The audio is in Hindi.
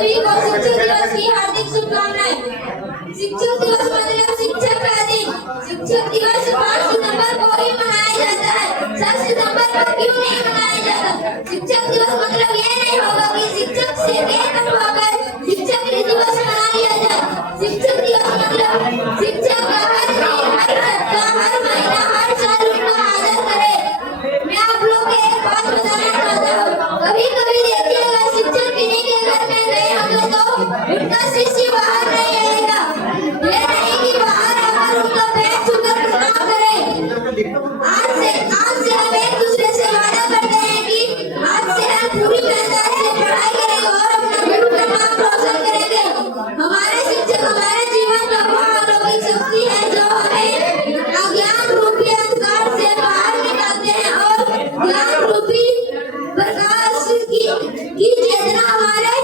सभी को शिक्षक दिवस की हार्दिक शुभकामनाएं। शिक्षक दिवस मतलब शिक्षक का दिन। शिक्षक दिवस 5 सितंबर को ही मनाया जाता है। 7 सितंबर को क्यों नहीं मनाया जाता? शिक्षक दिवस मतलब ये नहीं होगा कि शिक्षक से एक होकर शिक्षक दिवस मना लिया जाए। शिक्षक दिवस मतलब शिक्षक का हर सप्ताह, हर महीना, हर साल उनका आदर करे। मैं आप लोग को एक बात बताना चाहता हूँ। कभी-कभी देखिएगा शिक्षक किन्हीं के घर में गए होंगे तो उनका शिष्य बाहर नहीं आएगा। ये नहीं कि बाहर आकर उनका पैर छूकर प्रणाम करे। आज से हम एक दूसरे से वादा करते हैं कि आज से हम पूरी मेहनत से पढ़ाई करेंगे और अपना गुरु का नाम रोशन करेंगे। हमारे शिक्षक हमारे जीवन में वो अलौकिक शक्ति है जो हमें अज्ञान रूपी अंधकार से बाहर निकालते हैं और ज्ञान रूपी प्रकाश की चेतना हमारे